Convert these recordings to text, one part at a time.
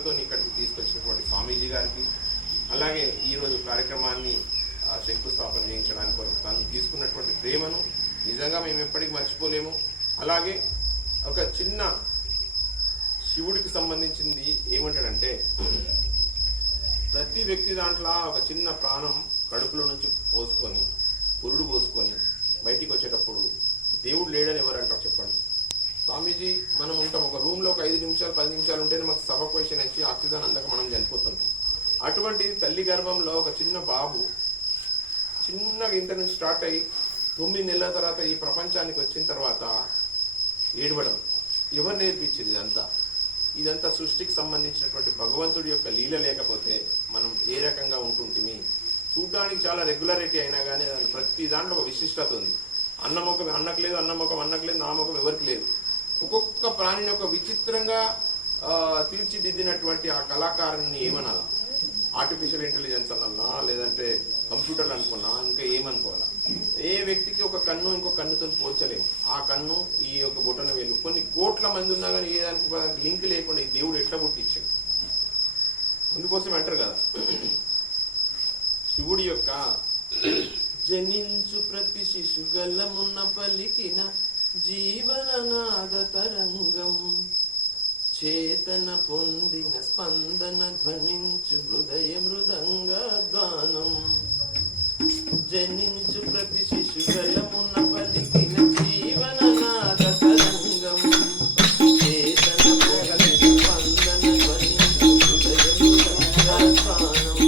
ప్రేమతో ఇక్కడికి తీసుకొచ్చినటువంటి స్వామీజీ గారికి, అలాగే ఈరోజు కార్యక్రమాన్ని శంకుస్థాపన చేయించడానికి కొరకు తను తీసుకున్నటువంటి ప్రేమను నిజంగా మేము ఎప్పటికీ మర్చిపోలేము. అలాగే ఒక చిన్న శివుడికి సంబంధించింది ఏమంటాడంటే, ప్రతి వ్యక్తి దాంట్లో ఒక చిన్న ప్రాణం కడుపులో నుంచి పోసుకొని పురుడు పోసుకొని బయటికి వచ్చేటప్పుడు దేవుడు లేడని ఎవరంటారు చెప్పండి? స్వామీజీ మనం ఉంటాం ఒక రూమ్లో ఒక 5 నిమిషాలు 10 నిమిషాలు ఉంటేనే మాకు సఫోకేషన్ వచ్చి ఆక్సిజన్ అందక మనం చనిపోతుంటాం. అటువంటిది తల్లి గర్భంలో ఒక చిన్న బాబు చిన్నగా ఇంత నుంచి స్టార్ట్ అయ్యి 9 నెలల తర్వాత ఈ ప్రపంచానికి వచ్చిన తర్వాత ఏడవడం ఎవరు నేర్పించింది? ఇదంతా సృష్టికి సంబంధించినటువంటి భగవంతుడి యొక్క లీల. లేకపోతే మనం ఏ రకంగా ఉంటుంటిమి? చూడడానికి చాలా రెగ్యులారిటీ అయినా కానీ ప్రతి దాంట్లో ఒక విశిష్టత ఉంది. అన్నముఖం అన్నకు లేదు, అన్నముఖం అన్నకు లేదు, నాముఖం ఎవరికి లేదు. ఒక్కొక్క ప్రాణిని ఒక విచిత్రంగా తీర్చిదిద్దినటువంటి ఆ కళాకారుని ఏమనాలా? ఆర్టిఫిషియల్ ఇంటెలిజెన్స్ అన్నా, లేదంటే కంప్యూటర్లు అనుకున్నా, ఇంకా ఏమనుకోవాలా? ఏ వ్యక్తికి ఒక కన్ను ఇంకో కన్నుతో పోల్చలేము. ఆ కన్ను ఈ యొక్క బొటన వేలు కొన్ని కోట్ల మంది ఉన్నా కానీ ఏ దానికి లింక్ లేకుండా ఈ దేవుడు ఎట్లా పుట్టించాడు? అందుకోసం అంటారు కదా, శివుడి యొక్క జనించు ప్రతి శిశుగలమున్న పలికిన జీవననాద తరంగం, చేతన పొందిన స్పందన ధ్వనించు హృదయ మృదంగ గానం, జనించు ప్రతి శిశుగలమున్న పలికిన జీవననాద తరంగం, చేతన పొందిన స్పందన ధ్వనించు హృదయ మృదంగ గానం,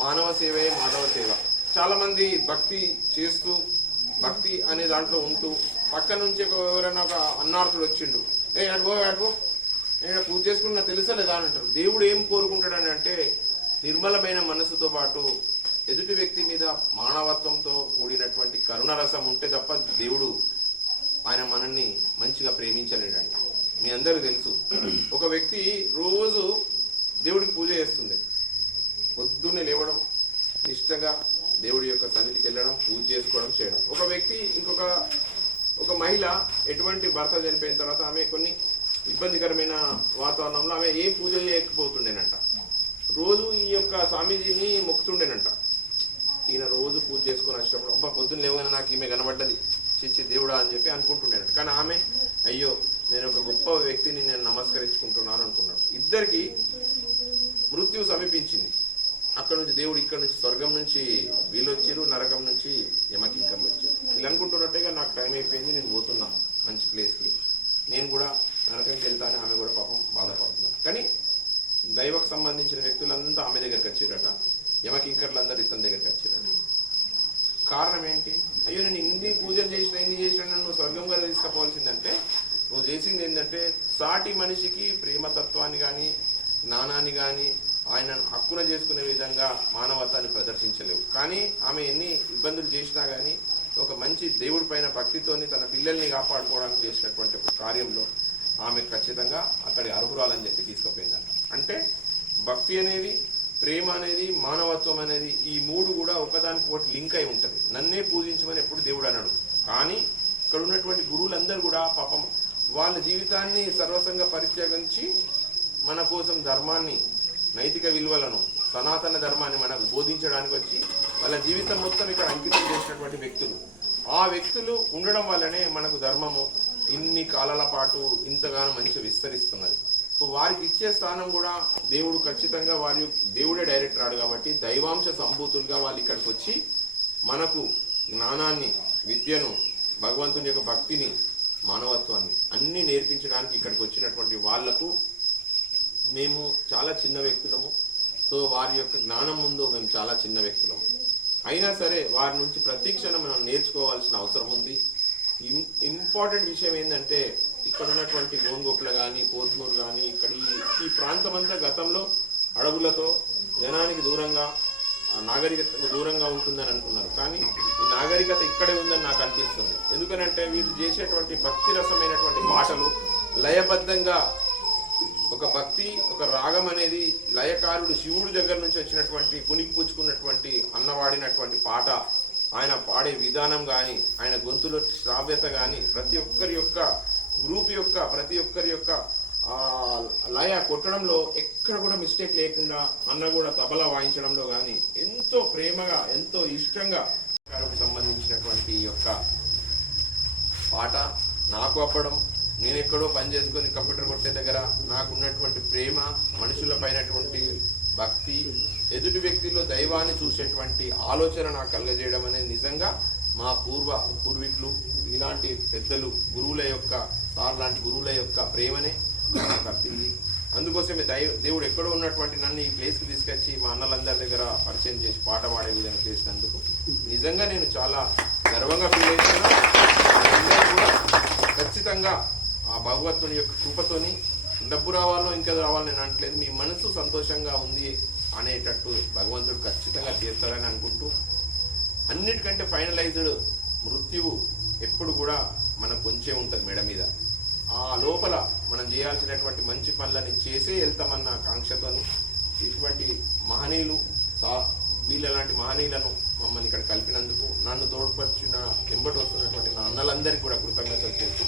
మానవ సేవే మాధవ సేవ. చాలా మంది భక్తి చేస్తూ భక్తి అనే దాంట్లో ఉంటూ పక్క నుంచి ఎవరైనా ఒక అన్నార్థుడు వచ్చిండు, అడుగో నేను పూజ చేసుకుని నాకు తెలుసా లేదా అని అంటారు. దేవుడు ఏం కోరుకుంటాడని అంటే నిర్మలమైన మనసుతో పాటు ఎదుటి వ్యక్తి మీద మానవత్వంతో కూడినటువంటి కరుణరసం ఉంటే తప్ప దేవుడు ఆయన మనల్ని మంచిగా ప్రేమించలేడండి. మీ అందరికీ తెలుసు, ఒక వ్యక్తి రోజు దేవుడికి పూజ చేస్తుంది, పొద్దున్నే లేవడం, నిష్టగా దేవుడి యొక్క సన్నిధికి వెళ్ళడం, పూజ చేసుకోవడం, చేయడం. ఒక వ్యక్తి ఒక మహిళ ఎటువంటి భర్త చనిపోయిన తర్వాత ఆమె కొన్ని ఇబ్బందికరమైన వాతావరణంలో ఆమె ఏ పూజ చేయకపోతుండేనంట. రోజు ఈ యొక్క స్వామీజీని మొక్కుతుండేనంట. ఈయన రోజు పూజ చేసుకొని వచ్చినప్పుడు అబ్బా పొద్దున్న లేవగానే నాకు ఈమె కనబడ్డది, చిచ్చి దేవుడా అని చెప్పి అనుకుంటుండేనంట. కానీ ఆమె అయ్యో నేను ఒక గొప్ప వ్యక్తిని నేను నమస్కరించుకుంటున్నాను అనుకున్నాడు. ఇద్దరికి మృత్యువు సమీపించింది. అక్కడ నుంచి దేవుడు, ఇక్కడ నుంచి స్వర్గం నుంచి వీళ్ళు వచ్చారు, నరకం నుంచి యమకింకర్లు వచ్చారు. వీళ్ళు అనుకుంటున్నట్టుగా నాకు టైం అయిపోయింది, నేను పోతున్నా మంచి ప్లేస్కి, నేను కూడా నరకంకి వెళ్తాను. ఆమె కూడా పాపం బాధపడుతున్నాను. కానీ దైవకు సంబంధించిన వ్యక్తులంతా ఆమె దగ్గరికి వచ్చారట, యమకింకర్లందరూ ఇతని దగ్గరికి వచ్చారట. కారణం ఏంటి? అయ్యో నేను ఇన్ని పూజలు చేసినా నువ్వు స్వర్గంగా తీసుకుపోవాల్సిందంటే నువ్వు చేసింది ఏంటంటే సాటి మనిషికి ప్రేమతత్వాన్ని కానీ జ్ఞానాన్ని కానీ ఆయన హక్కున చేసుకునే విధంగా మానవత్వాన్ని ప్రదర్శించలేవు. కానీ ఆమె ఎన్ని ఇబ్బందులు చేసినా కానీ ఒక మంచి దేవుడి పైన భక్తితోని తన పిల్లల్ని కాపాడుకోవడానికి చేసినటువంటి ఒక కార్యంలో ఆమె ఖచ్చితంగా అక్కడి అర్హురాలని చెప్పి తీసుకుపోయిందంట. అంటే భక్తి అనేది, ప్రేమ అనేది, మానవత్వం అనేది ఈ మూడు కూడా ఒకదానికి ఒకటి లింక్ అయి ఉంటుంది. నన్నే పూజించమని ఎప్పుడు దేవుడు అన్నాడు. కానీ ఇక్కడ ఉన్నటువంటి గురువులందరూ కూడా పాపం వాళ్ళ జీవితాన్ని సర్వసంగా పరిత్యాగించి మన కోసం ధర్మాన్ని, నైతిక విలువలను, సనాతన ధర్మాన్ని మనకు బోధించడానికి వచ్చి వాళ్ళ జీవితం మొత్తం ఇక్కడ అంకితం చేసినటువంటి వ్యక్తులు. ఆ వ్యక్తులు ఉండడం వల్లనే మనకు ధర్మము ఇన్ని కాలాల పాటు ఇంతగానో మంచిగా విస్తరిస్తున్నది. వారికి ఇచ్చే స్థానం కూడా దేవుడు ఖచ్చితంగా దేవుడే డైరెక్ట్ రాడు కాబట్టి దైవాంశ సంభూతులుగా వాళ్ళు ఇక్కడికి వచ్చి మనకు జ్ఞానాన్ని, విద్యను, భగవంతుని యొక్క భక్తిని, మానవత్వాన్ని అన్నీ నేర్పించడానికి ఇక్కడికి వచ్చినటువంటి వాళ్లకు మేము చాలా చిన్న వ్యక్తులము. సో వారి యొక్క జ్ఞానం ముందు మేము చాలా చిన్న వ్యక్తులము. అయినా సరే వారి నుంచి ప్రతి క్షణం మనం నేర్చుకోవాల్సిన అవసరం ఉంది. ఇంపార్టెంట్ విషయం ఏంటంటే ఇక్కడ ఉన్నటువంటి గోన్గోపుల కానీ, పోత్మూరు కానీ, ఇక్కడ ఈ ప్రాంతం అంతా గతంలో అడవులతో, జనానికి దూరంగా నాగరికతకు దూరంగా ఉంటుందని అనుకున్నారు. కానీ ఈ నాగరికత ఇక్కడే ఉందని నాకు అనిపిస్తుంది. ఎందుకనంటే వీళ్ళు చేసేటువంటి భక్తి రసమైనటువంటి పాటలు లయబద్ధంగా, ఒక భక్తి, ఒక రాగం అనేది లయకారుడు శివుడి దగ్గర నుంచి వచ్చినటువంటి పుణికిపుచ్చుకున్నటువంటి అన్నవాడినటువంటి పాట, ఆయన పాడే విధానం కానీ, ఆయన గొంతులో శ్రావ్యత కానీ, ప్రతి ఒక్కరి యొక్క గ్రూప్ యొక్క ప్రతి ఒక్కరి యొక్క లయ కొట్టడంలో ఎక్కడ కూడా మిస్టేక్ లేకుండా, అన్న కూడా తబలా వాయించడంలో కానీ ఎంతో ప్రేమగా, ఎంతో ఇష్టంగా సంబంధించినటువంటి యొక్క పాట నాకు అప్పడం, నేను ఎక్కడో పని చేసుకొని కంప్యూటర్ కొట్టే దగ్గర నాకున్నటువంటి ప్రేమ, మనుషులపైనటువంటి భక్తి, ఎదుటి వ్యక్తిలో దైవాన్ని చూసేటువంటి ఆలోచన నాకు కలగజేయడం అనేది నిజంగా మా పూర్వీకులు, ఇలాంటి పెద్దలు, గురువుల యొక్క సార్ లాంటి గురువుల యొక్క ప్రేమనే నాకు అర్థింది. అందుకోసమే దేవుడు ఎక్కడో ఉన్నటువంటి నన్ను ఈ ప్లేస్కి తీసుకొచ్చి మా అన్నలందరి దగ్గర పరిచయం చేసి పాట పాడే విధంగా చేసినందుకు నిజంగా నేను చాలా గర్వంగా ఫీల్ అవుతున్నా. కూడా ఖచ్చితంగా ఆ భగవంతుని యొక్క కృపతోని డబ్బు రావాలో ఇంకా రావాలో నేను అనట్లేదు, మీ మనసు సంతోషంగా ఉంది అనేటట్టు భగవంతుడు ఖచ్చితంగా చేస్తాడని అనుకుంటూ, అన్నిటికంటే ఫైనలైజ్డ్ మృత్యువు ఎప్పుడు కూడా మనకు కొంచెం ఉంటుంది మెడ మీద. ఆ లోపల మనం చేయాల్సినటువంటి మంచి పనులని చేసే వెళ్తామన్న కాంక్షతోని ఇటువంటి మహనీయులు, వీళ్ళలాంటి మహనీయులను మమ్మల్ని ఇక్కడ కలిపినందుకు, నన్ను తోడ్పరిచిన ఎంబటి వస్తున్నటువంటి నా అన్నలందరికీ కూడా కృతజ్ఞతలు చేస్తూ